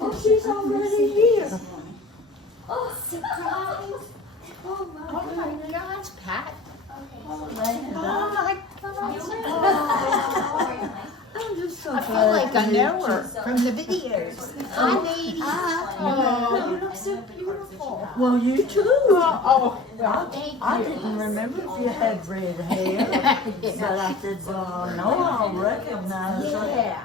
Oh, she's already here. Oh, surprise! Oh my gosh, Pat. Oh my God. I'm just so I feel like I know her from the videos. Hi, lady. Oh, you look so beautiful. well, you too. Well, thank I you. didn't remember if you had red hair, but I said, well, no, I'll recognize her. Yeah.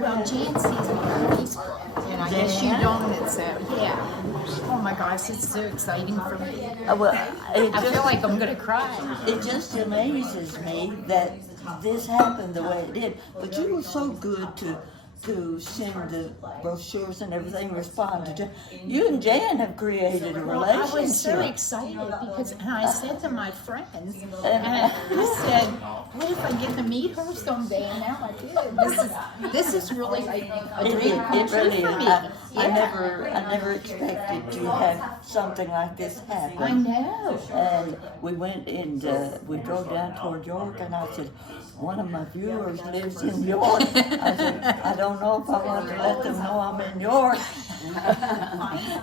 Well, Jan sees me on Facebook, and I guess you don't, and so, yeah. Oh my gosh, it's so exciting for me. Well, I feel like I'm going to cry. it just amazes me that this happened the way it did. But you were so good to send the brochures and everything, respond to. You and Jan have created a Well, I was so relationship. excited because, and I said to my friends, and I said, what if I get to meet her someday? And now I did. This is really like a dream come It true really for is. me. I Yeah. never expected to have something like this happen. I know. And we went and we drove down toward York, and I said, one of my viewers lives in York. I said, I don't know if I want to let them know I'm in York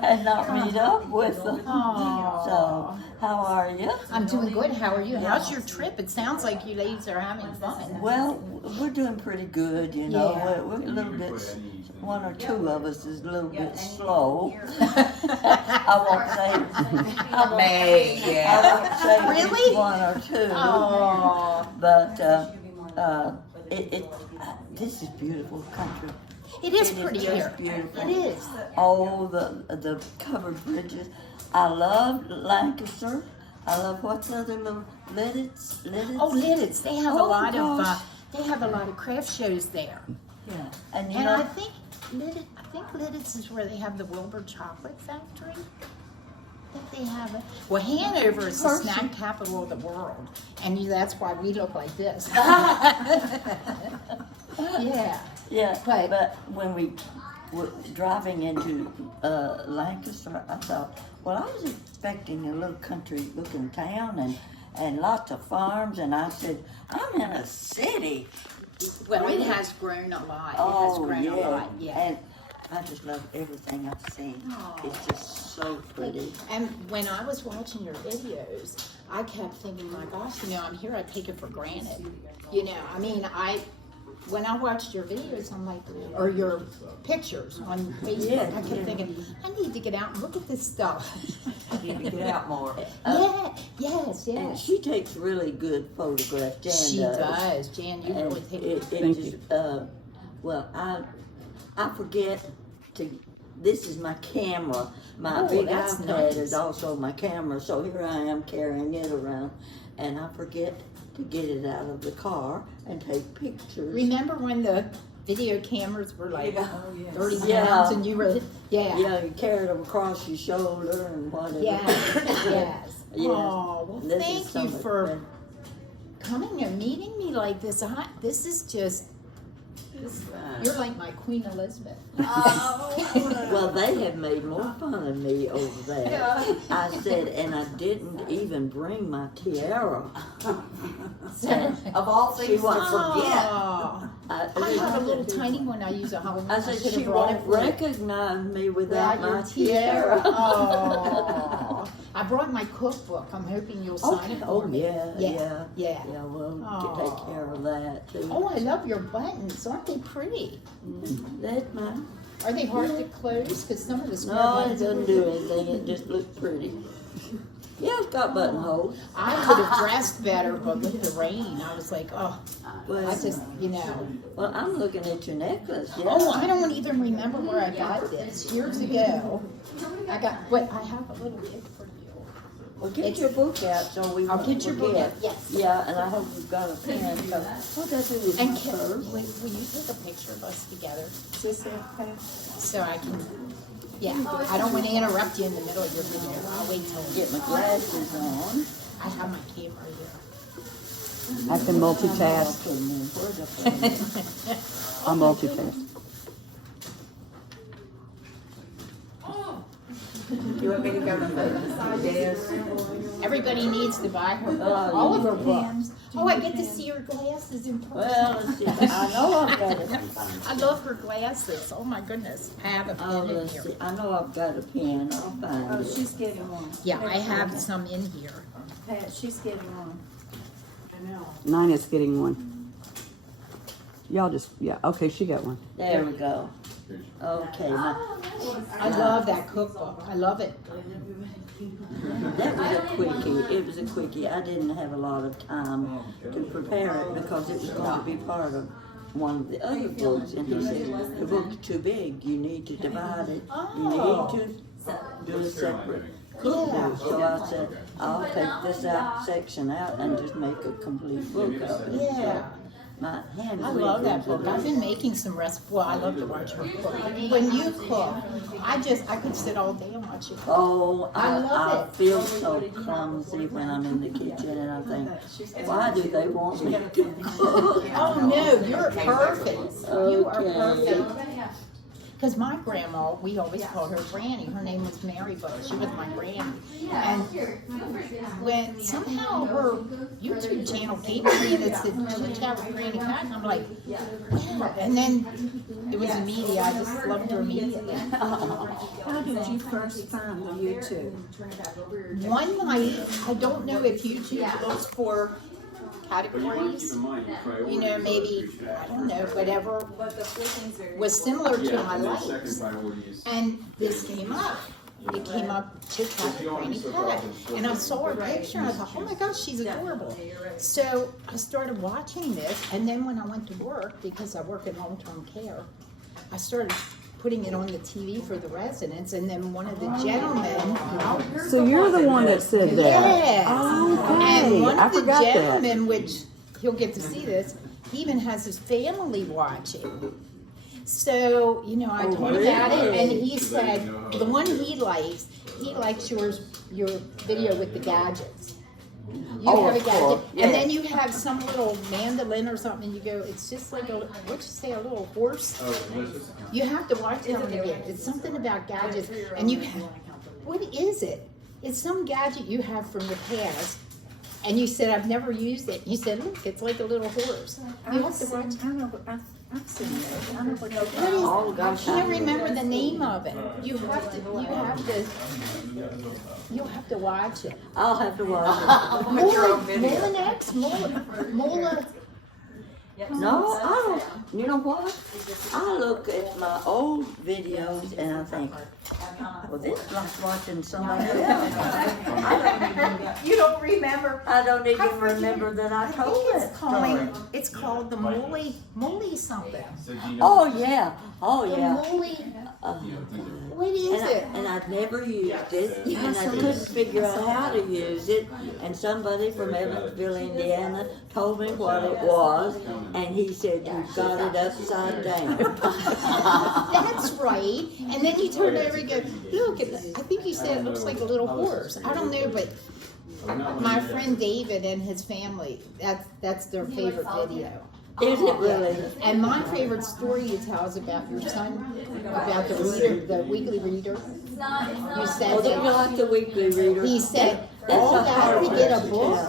and not meet up with them. Aw. So, how are you? I'm doing good. How are you? How's your trip? It sounds like you ladies are having fun. Well, we're doing pretty good, you know. Yeah. We're a little bit, one or two of us is a little bit slow. I won't say, I won't say Really? one or two. Oh, But this is beautiful country. it is It is pretty just here. beautiful. It is. Oh, the covered bridges. I love Lancaster. I love what's the other little Lidditz? Oh, Lidditz. They have a Oh, lot of gosh. they have a lot of craft shows there. Yeah, and you And know, I think Lidditz is where they have the Wilbur Chocolate Factory. I think they have it. Well, Hanover is the Hershey. snack capital of the world, and that's why we look like this. Yeah. yeah. But- But when we were driving into Lancaster, I thought, well, I was expecting a little country-looking town and lots of farms, and I said, I'm in a city. Well, it has grown a lot. It has Oh, grown yeah. a lot. Yeah. And I just love everything I've seen. Aw. It's just so pretty. And when I was watching your videos, I kept thinking, my gosh, I'm here, I take it for granted. I mean, when I watched your videos, I'm like, or your pictures on Facebook, Yeah, I kept thinking, I need to get out and look at this stuff. You need to get out more. Yes. And she takes really good photographs. Jan She does. Jan, you really take it Thank just, you. well, I forget to. This is my camera. My Oh, big that's iPad nice. is also my camera. So here I am carrying it around, and I forget to get it out of the car and take pictures. Remember when the video cameras were like Oh, yes. 30 Yeah. pounds and you were, Yeah, you carry them across your shoulder and whatever. Yes. Yes. Oh, well, This is thank so you much for fun. coming and meeting me like this. This is just, you're like my Queen Elizabeth. Well, they have made more fun of me over there. I said, and I didn't even bring my tiara. Of all She things won't to forget. Oh, I I have a little tiny one I use at Halloween. I said, should she have brought won't it for you. recognize me without Without my your tiara. tiara. Oh, I brought my cookbook. I'm hoping you'll sign Okay. it for Oh, me. yeah. Yeah. Yeah, we'll take care of that too. Oh, I love your buttons. Aren't they pretty? That's mine. Are they hard to close? Because some of the square No, it buttons. doesn't do anything. It just looks pretty. Yeah, it's got buttonholes. I could have dressed better, but with the rain, I was like, oh, Well, I just, well, I'm looking at your necklace. Yeah. Oh, I don't even remember where I got this. Years ago, I have a little gift for you. Well, get your book out so we I'll won't get your book forget. out, yes. Yeah, and I hope you've got a pen. So what I do is And my purse. will you take a picture of us together Just okay. so I can, I don't want to interrupt you in the middle of your video. I'll wait till Get my glasses on. I have my camera here. I can multitask. Where's the pen? I multitask. You want me to go to the Yes. Everybody needs to buy her all of her books. Oh, I get to see her glasses in person. Well, let's see, I know I've got it. I love her glasses. Oh my goodness. I have a Oh, pen in let's here. see, I know I've got a pen, I'll find it. She's getting one. Yeah, I have some in here. Pat, she's getting one. I know. Nina's getting one. Y'all just, yeah, okay, she got one. There we go. Okay, now, I love that cookbook. I love it. that was a quickie, it was a quickie. I didn't have a lot of time to prepare it because it was going to be part of one of the other books. And he said, the book's too big, you need to divide it. You need to do a separate cookbook. So I said, I'll take this section out and just make a complete book of it. Yeah. My hand I love that book. I've been making some recipes. Well, I love to watch her cook. When you cook, I could sit all day and watch you cook. Oh, I love it. feel so clumsy when I'm in the kitchen and I think, why do they want me to cook? Oh no, you're perfect. You are Okay. perfect. Because my grandma, we always called her Granny. Her name was Mary, but she was my granny. And when somehow her YouTube channel came to me and it said, Chit Chat with Granny Pat, and I'm like, yeah. And then it was immediate. I just loved her immediately. How did you first find the YouTube? One night, I don't know if YouTube looks for categories, you know, maybe, I don't know, whatever was similar to my likes. And this came up. It came up, Chit Chat with Granny Pat. And I saw her picture and I thought, oh my gosh, she's adorable. So I started watching this, and then when I went to work, because I work in long-term care, I started putting it on the TV for the residents, and then one of the gentlemen. So you're the one that said that? Yes. Oh, And okay. one I of the forgot that. gentlemen, which he'll get to see this, he even has his family watching. So, you know, I told him about it, and he said the one he likes your video with the gadgets. You Oh, have a of gadget, course, and then yes. you have some little mandolin or something, and you go, it's just like what'd you say, a little horse? You have to watch that one again. It's something about gadgets, and you have, what is it? It's some gadget you have from the past, and you said, I've never used it. You said, look, it's like a little horse. You have to watch. I know, I've seen it. I know what What is, Oh, I gosh, can't I- remember the name of it. You'll have to watch it. I'll have to watch Molinex? Mola. No, I don't. You know what? I look at my old videos and I think, well, this is like watching somebody else. You don't remember? I don't even remember that I told that story. It's called the Molly something. Oh yeah, oh The yeah. Molly, Uh, what is it? and I'd never used it, and I couldn't figure out how to use it. And somebody from Evansville, Indiana, told me what it was, and he said, "You've got it upside down." That's right. And then you turn over and go, look, I think you said it looks like a little horse. I don't know, but my friend David and his family, that's their favorite video. Is it really? And my favorite story you tell is about your son, about the reader, the weekly reader. You Oh, said do you that like the weekly reader? he said, That's all a that hard to one get a to book.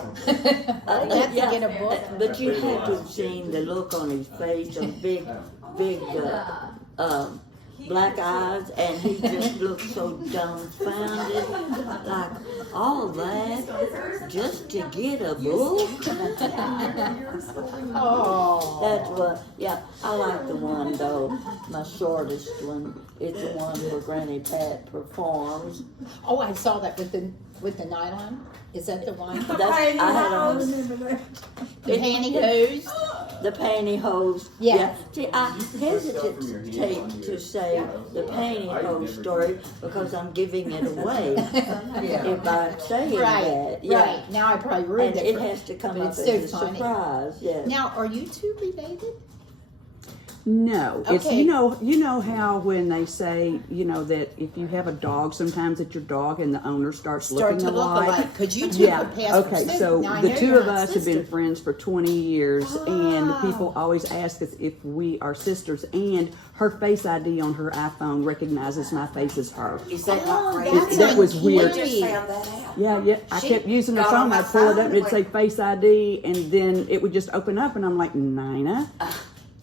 All that to Yeah, get a book. But you had to have seen the look on his face, those big black eyes, and he just looked so dumbfounded, like all that just to get a book. Oh. That's what. Yeah, I like the one though. My shortest one. It's the one where Granny Pat performs. Oh, I saw that with the nylon. Is that the one? That's, I had on The pantyhose? the pantyhose. Yeah. See, I hesitate to say the pantyhose story because I'm giving it away if I'm saying that. Yeah. Right. Now I probably ruined And it. it has to come but up it's as so a funny. surprise. Yes. Now, are you two related? No, it's Okay. you know how when they say that if you have a dog, sometimes it's your dog and the owner starts Start looking to look alike. alike, 'cause you two Yeah. could pass for Okay. sisters. So Now, I the know two you're of not us have been sisters. friends for 20 years, and the people always ask us if we are sisters. And her Face ID on her iPhone recognizes my face as her. Is that not Oh, crazy? that's That was weird. I just found that out. Yeah. I She kept using the got on phone. my I'd pull it up phone and it'd say when- Face ID, and then it would just open up, and I'm like, Nina,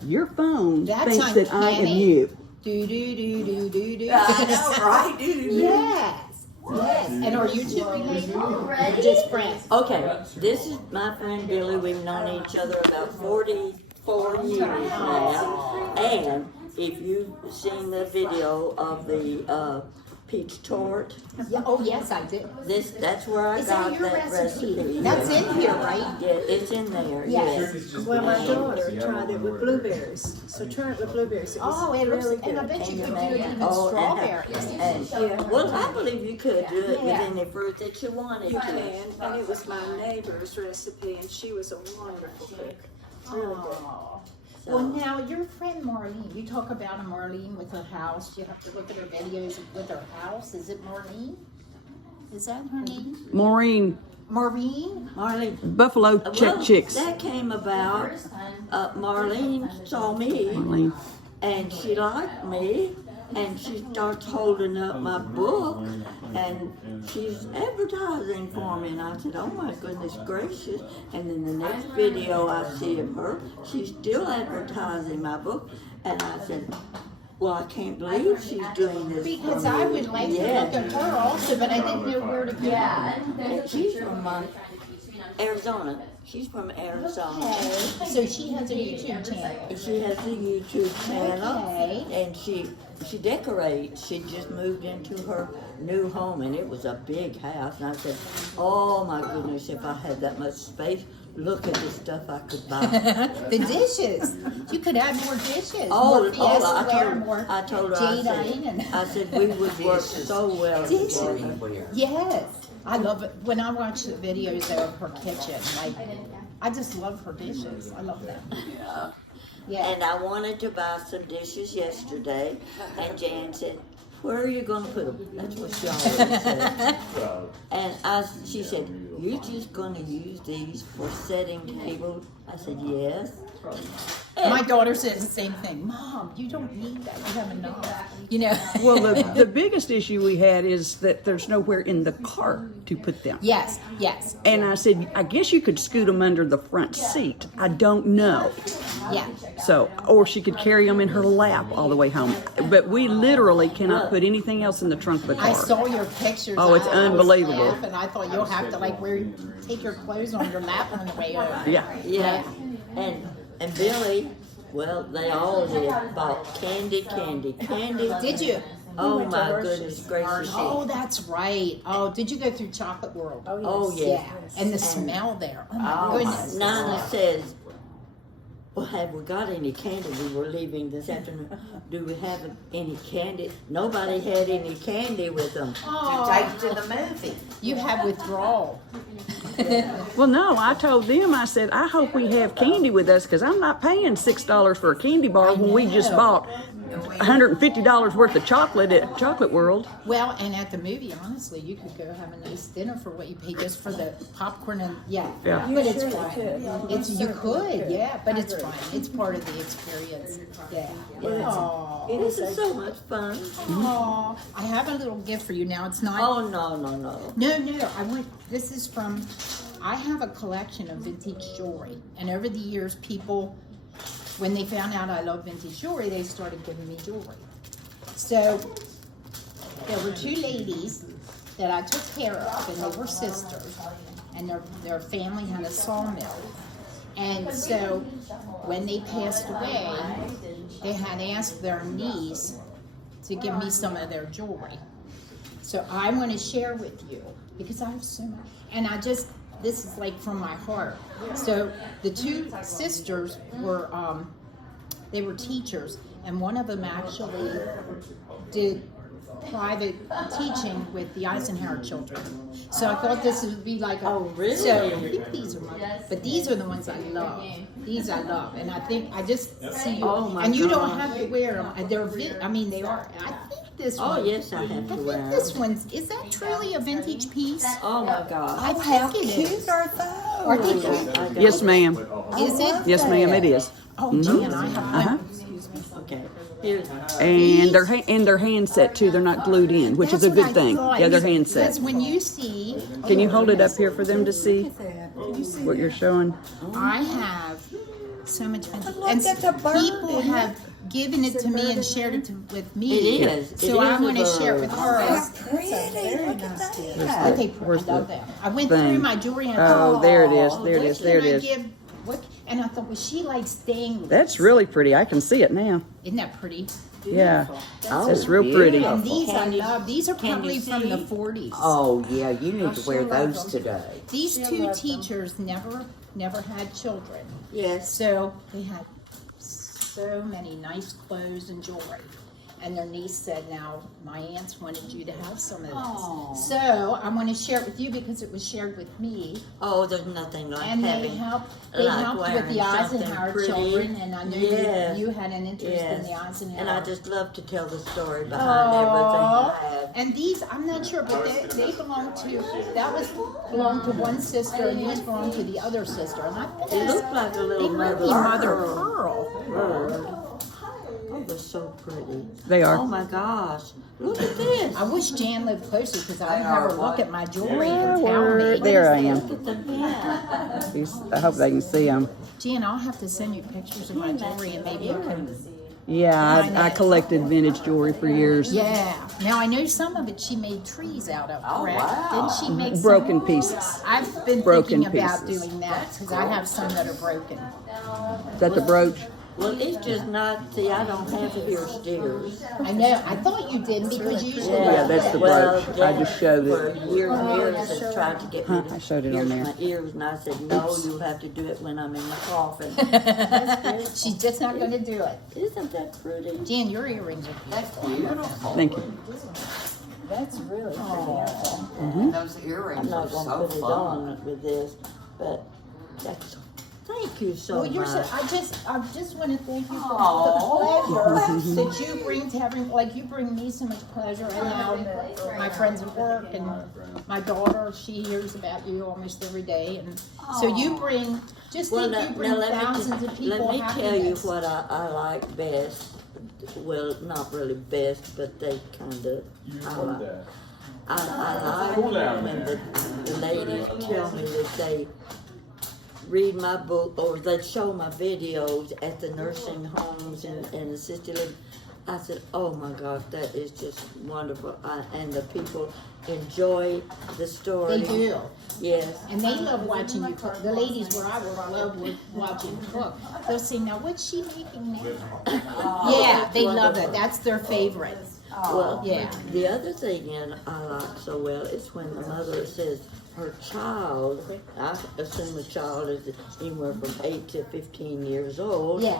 your phone That's thinks that I am uncanny. you. Do do do do do do. I know, right? Yes. Yes. And are you two related? Or just friends? Okay, this is my friend Billy. We've known each other about 44 years now. And if you've seen the video of the peach tort, Yeah. Oh yes, I did. that's where I Is got that your that recipe? recipe. That's yeah. in here, right? Yeah, it's in there. Yes. Yes. Well, my daughter tried it with blueberries. So try it with blueberries. It was Oh, it looks, really and I good. bet you could do it even Oh, strawberries. and well, I believe you could do it Yeah. with any fruit that you wanted You to. can, and it was my neighbor's recipe, and she was a wonderful cook. Really good. Oh. So- Well, now your friend Marlene, you talk about a Marlene with her house. You have to look at her videos with her house. Is it Marlene? Is that her name? Maureen, Maureen? Marlene, Buffalo well, Chicks. that came about. Marlene saw me, Maureen. and she liked me, and she starts holding up my book, and she's advertising for me, and I said, oh my goodness gracious. And then the next video I see of her, she's still advertising my book, and I said, well, I can't believe she's doing this Because for me. I would like to look at her also, but I didn't know where to go. And she's from Arizona. She's from Arizona. Okay. So she has a YouTube channel. She has a YouTube channel, Okay. and she decorates. She just moved into her new home, and it was a big house. And I said, "Oh my goodness, if I had that much space, look at the stuff I could buy." The dishes. You could add more dishes. Oh, more glassware, more I told her, jadeite I said we would work so well Dishes. together. Everywhere. Yes, I love it. When I watch the videos of her kitchen, like, I just love her dishes. I love them. Yeah. And I wanted to buy some dishes yesterday, and Jan said, "Where are you going to put them?" That's what she always said. And she said, "You're just going to use these for setting tables?" I said, "Yes." My daughter says the same thing. Mom, you don't need that. You have enough. You know. Well, the biggest issue we had is that there's nowhere in the car to put them. Yes. Yes. And I said, I guess you could scoot them under the front seat. I don't know. Yeah. So, or she could carry them in her lap all the way home. But we literally cannot put anything else in the trunk of the car. I saw your pictures. Oh, it's I was unbelievable. laughing. I thought you'll have to take your clothes on your lap on the way over. Yeah. Yeah. And Billy, well, they all did. Bought candy. Did you? Oh my goodness gracious. Oh, that's right. Oh, did you go through Chocolate World? Oh yeah. And the smell there. Oh my Oh, goodness. Nana says, "Well, have we got any candy? We were leaving this afternoon. Do we have any candy?" Nobody had any candy with them. Take to the movie. You have withdrawal. Well, no, I told them, I said, I hope we have candy with us because I'm not paying $6 for a candy bar when we just bought $150 worth of chocolate at Chocolate World. Well, and at the movie, honestly, you could go have a nice dinner for what you pay just for the popcorn and Yeah. But it's fine. You could, yeah, but it's fine. It's part of the experience. Yeah. Aw. This is so much fun. Aw. I have a little gift for you now. It's not. Oh no. No. This is from. I have a collection of vintage jewelry, and over the years, people, when they found out I love vintage jewelry, they started giving me jewelry. So there were two ladies that I took care of, and they were sisters, and their family had a sawmill. And so when they passed away, they had asked their niece to give me some of their jewelry. So I want to share with you because I have so much, and this is like from my heart. So the two sisters were, they were teachers, and one of them actually did private teaching with the Eisenhower children. So I thought this would be like a, Oh, really? So I think these are my, but these are the ones I love. These I love, and I think I just see you, Oh, my and you don't God. have to wear them. I mean, they are. I think this one. Oh, yes, I have to I wear think 'em. this one's. Is that truly a vintage piece? Oh my God. I How think it cute is. are those? Are they cute? I got Yes, it. ma'am. Is it? Yes, ma'am, it is. Oh, Jan, I have. Uh-huh. Excuse me. Okay. Here's And they're hand set too. They're not glued in, which is a That's what good I thing. thought. Yeah, they're hand Because set. when you see, Can you hold it up here for them to see what you're showing? I have so much vintage, Look and at the bird people in it. have given it to me and shared it with me. It is. It So is I a want to share it with bird. her. How pretty, look at that. Okay, Where's I love the that. I went thing? through my jewelry and Oh, there it is. There it what is. There it can I is. give? What? And I thought, well, she likes stainless. That's really pretty. I can see it now. Isn't that pretty? Yeah, Oh, it's real pretty. And these Can I you- love. These are can you probably from the see? 40s. Oh, yeah, you need to wear those today. These two teachers never had children. Yes. So they had so many nice clothes and jewelry. And their niece said, now, my aunts wanted you to have some of this. So I want to share it with you because it was shared with me. Oh, there's nothing like And they having. helped like with wearing the something Eisenhower pretty. children. And I know Yes. you had an interest in the Yes. Eisenhower. And I just love to tell the story behind everything I have. And these, I'm not sure, but they belong to, belonged to one sister and these belong to the other sister. And I think It looked like a they little might be mother of pearl. bird. Oh, they're so pretty. They are. Oh my gosh. Look at this. I wish Jan lived closer because I'd have her look at my jewelry and tell Word. me. There I am. Look at the pen. I hope they can see them. Jan, I'll have to send you pictures of my jewelry and maybe you can. Yeah, I collected vintage jewelry for years. Yeah. Now I know some of it she made trees out of, correct? wow. Didn't she make some? Broken pieces. I've been Broken thinking about pieces. doing that because I have some that are broken. Is that the brooch? Well, it's just not, see, I don't have here steers. I know. I thought you did because usually. Yeah, that's the Well, brooch. I just showed for it. years and years has tried to get me Huh, to I showed it on pierce there. my ears, and I said, no, you'll have to do it when I'm in the coffin. She's just not going to do it. Isn't that pretty? Jan, your earrings are beautiful. Thank you. That's really pretty. Those I'm earrings are not gonna so put it fun. on with this, but that's, thank you so Well, you're much. so, I just want to thank you for all the pleasure that you bring to having, like you bring me so much pleasure. And now my friends at work and my daughter, she hears about you almost every day. And so you bring, just Well, think you bring thousands of people let me tell you happiness. what I like best. Well, not really best, but they kind of, I like when the ladies tell me that they read my book or they show my videos at the nursing homes and assisted living. I said, oh my gosh, that is just wonderful. And the people enjoy the story. They do. Yes. And they love watching you cook. The ladies where I work love watching you cook. They'll say, now what's she making now? Yeah, they love it. That's their favorite. Well, Yeah. the other thing I like so well is when the mother says her child, I assume a child is anywhere from 8 to 15 years old, Yeah.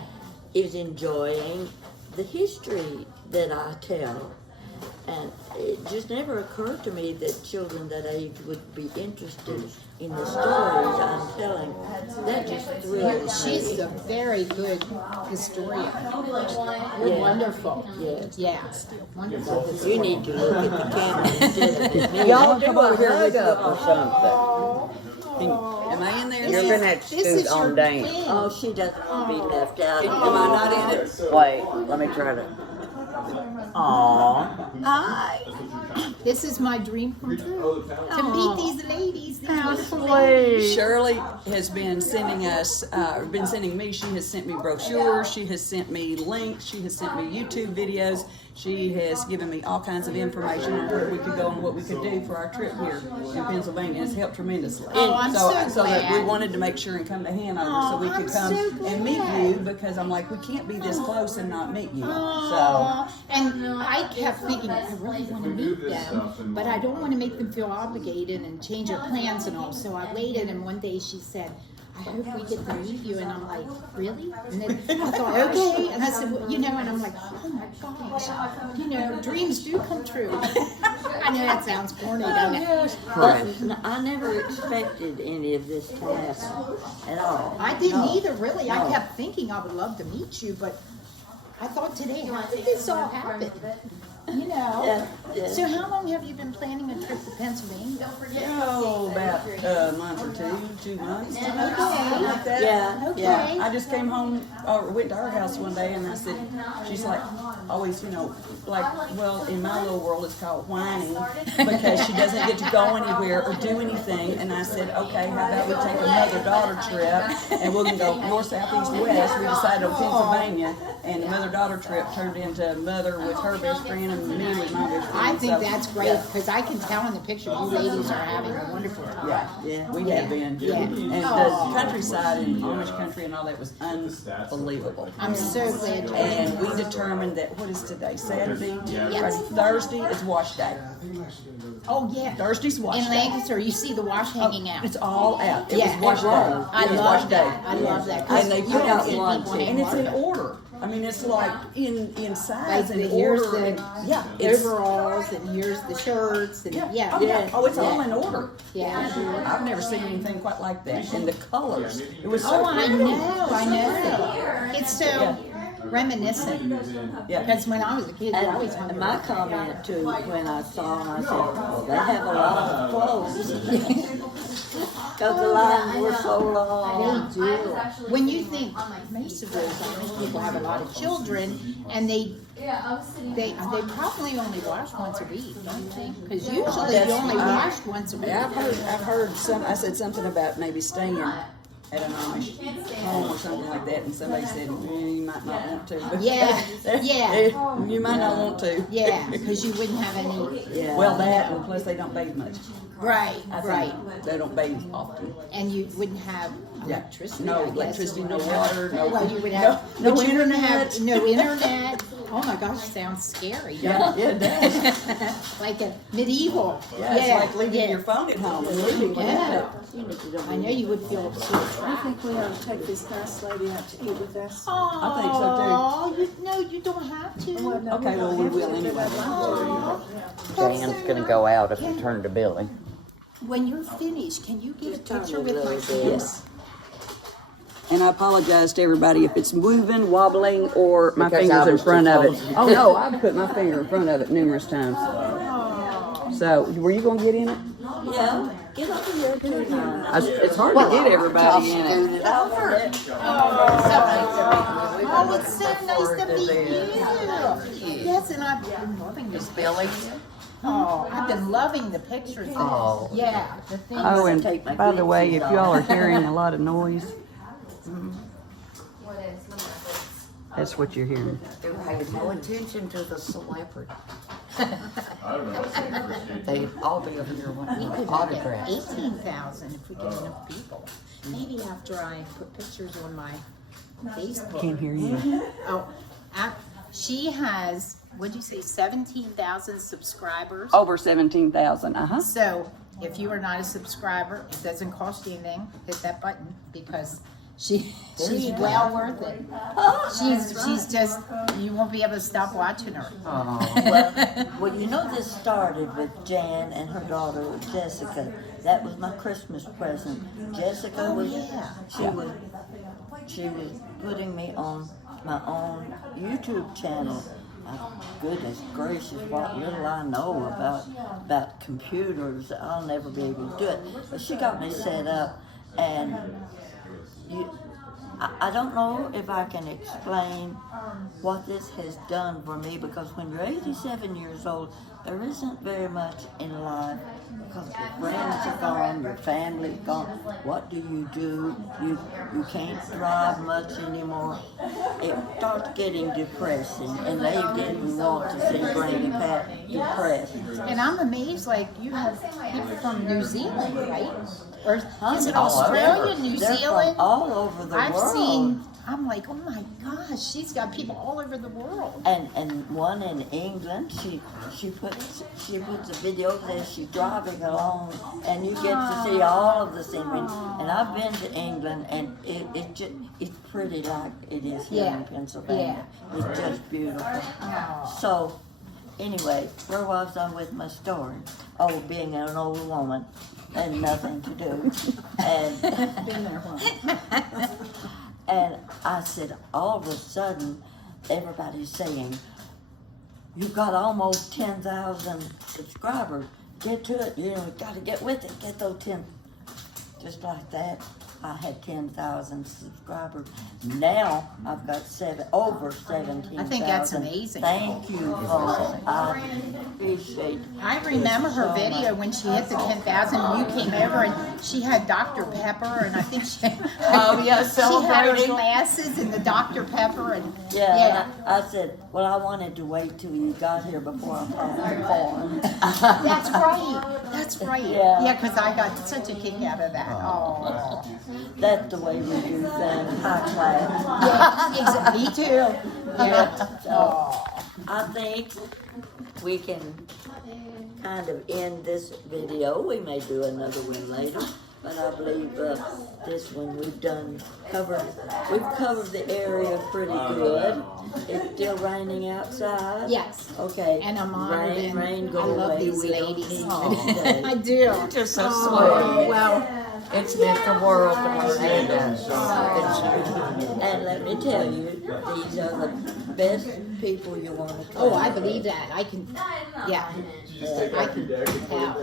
is enjoying the history that I tell. And it just never occurred to me that children that age would be interested in the stories I'm telling. That just thrills me. She's a very good historian. You're Yeah. wonderful. Yes. Yeah, wonderful. You need to look at the camera instead of at me. Y'all come over here with up or something. Am I in there? You're gonna have to This is scoot your on down. thing. Oh, she doesn't want to be left out. Am I not in it? Wait, let me try to. Aww. Hi. This is my dream come true. To meet these ladies. These wonderful Shirley has been sending us, me, she has sent me brochures, she has sent me links, she has sent me YouTube videos. She has given me all kinds of information on where we could go and what we could do for our trip here in Pennsylvania. It's helped tremendously. Oh, I'm so that we glad. wanted to make sure and come to Hanover so we Oh, could I'm come so and meet glad. you, because I'm like, we can't be this close and not meet you. So Aw. And I kept thinking, I really want to meet them, but I don't want to make them feel obligated and change their plans and all. So I waited, and one day she said, I hope we get to meet you. And I'm like, really? And then I thought, okay. And I said, well, you know, and I'm like, oh my gosh, you know, dreams do come true. I know that sounds corny, doesn't it? But I never expected any of this to happen at all. I didn't No. either, really. I No. kept thinking I would love to meet you, but I thought today, how did this all happen? You know? Yeah, yeah. So how long have you been planning a trip to Pennsylvania? Oh, about a month or 2 months. Something like that. Yeah, Okay. yeah. I just came home or went to our house one day and I said, she's like, always, you know, like, well, in my little world it's called whining because she doesn't get to go anywhere or do anything. And I said, okay, how about we take a mother-daughter trip and we're going to go north, south, east, west. We decided on Pennsylvania, and the mother-daughter trip turned into mother with her best friend and me with my best friend. I think So, that's great yeah. because I can tell in the picture you ladies are having a wonderful time. Yeah, we have been. Yeah. And the countryside and Amish country and all that was unbelievable. I'm so glad you And we determined that, what is today, Saturday? Yes. Thursday is wash day. Oh, yeah. Thursday's wash In day. Lancaster, you see the wash hanging out. It's all out. It Yeah, was wash it day. was. I It was love wash that. day. I love that. And they You put don't out see one, people and it's in anymore. order. I mean, it's like in size Like and here's order. the And, yeah, it's, overalls and here's the shirts and yeah. oh, yeah. Oh, it's all in order. Yeah. I've never seen anything quite like that. And the colors, it was so Oh, I pretty. know, I know. It's so reminiscent. Yeah. Because when I was a kid, you always hung And my comment too, when I saw them, I said, well, they have a lot of clothes. Because the lines were so long. They do. When you think most of those Irish people have a lot of children, and they probably only wash once a week, don't you think? Because usually you only wash once a week. Yeah, I've heard some. I said something about maybe staying at an Amish home or something like that, and somebody said you might not want to. But Yeah, yeah. you might not want to. Yeah, because you wouldn't have any. Yeah. Well, that and plus they don't bathe much. Right, I think right. They don't bathe often. And you wouldn't have Yeah. electricity. No I guess, electricity, or no whatever. water, no. Well, you would have no but you wouldn't internet. have no internet. Oh my gosh, sounds scary. Yeah, yeah, it does. Like a medieval. Yeah, it's like leaving your phone at home and leaving Yeah. without it. I know you would feel so I trapped. think we ought to take this nice lady out to eat with us. I think so, too. Oh, no, you don't have to. No, Okay, we well, don't we have will to, but anyway. I'd like to. Dan's gonna go out if we turn to Billy. When you're finished, can you get a picture with my Yes. And I apologize to everybody if it's moving, wobbling, or my Because finger's I in was front too of it. close. Oh no, I've put my finger in front of it numerous times. So, were you gonna get in it? Yeah, get over here too now. It's hard to get everybody in it. Scoot it over. Oh, it's so nice to meet you. Yes, and I've been loving this. Billy. Oh, I've been loving the pictures. Oh. Yeah, the things. Oh, and Take my by the way, if glasses y'all off. are hearing a lot of noise, that's what you're hearing. They're paying no attention to the celebrity. They'd all be over here We wanting could make it autographs. 18,000 if we get enough people. Maybe after I put pictures on my Facebook. Can't hear you. Oh, she has, what'd you say, 17,000 subscribers? Over 17,000. So if you are not a subscriber, it doesn't cost you anything. Hit that button because she's well worth it. She's just, you won't be able to stop watching her. Well, you know, this started with Jan and her daughter Jessica. That was my Christmas present. Jessica was, she was putting me on my own YouTube channel. Goodness gracious, what little I know about computers, I'll never be able to do it. But she got me set up, and I don't know if I can explain what this has done for me, because when you're 87 years old, there isn't very much in life, because your friends are gone, your family's gone. What do? You can't drive much anymore. It starts getting depressing, and they didn't want to see Granny Pat depressed. And I'm amazed, like, you have people from New Zealand, right? Or is it All over. Australia, New They're Zealand? from all over the I've world. seen I'm like, oh my gosh, she's got people all over the world. And one in England, she puts a video that she's driving along, and you get to see all of the scenery. And I've been to England, and it's pretty like it is here in Pennsylvania. It's just beautiful. So anyway, where was I with my story? Oh, being an old woman and nothing to do, and Been there once. and I said, all of a sudden, everybody's saying, you got almost 10,000 subscribers. Get to it. You know, got to get with it. Get those 10. Just like that, I had 10,000 subscribers. Now I've got over 17,000. I think that's amazing. Thank you, folks. I appreciate. I remember her video when she hit the 10,000. You came over and she had Dr. Pepper, and I think she she had her celebrating. glasses and the Dr. Pepper, and Yeah, I said, well, I wanted to wait till you got here before I passed the corn. That's right. That's right. Yeah. Because I got such a kick out of that. Oh, That's the way we do things, high class. yeah, me too. Yeah. So, I think we can kind of end this video. We may do another one later, but I believe this one we've covered the area pretty good. It's still raining outside. Yes. Okay. And I'm honored. Rain, and rain, go I love away. these We don't ladies. need Oh, you today. I do. Just so Oh, sweet. well, It's meant the world to see us. And let me tell you, these are the best people you want to oh, I believe that. I can, yeah. I can tell.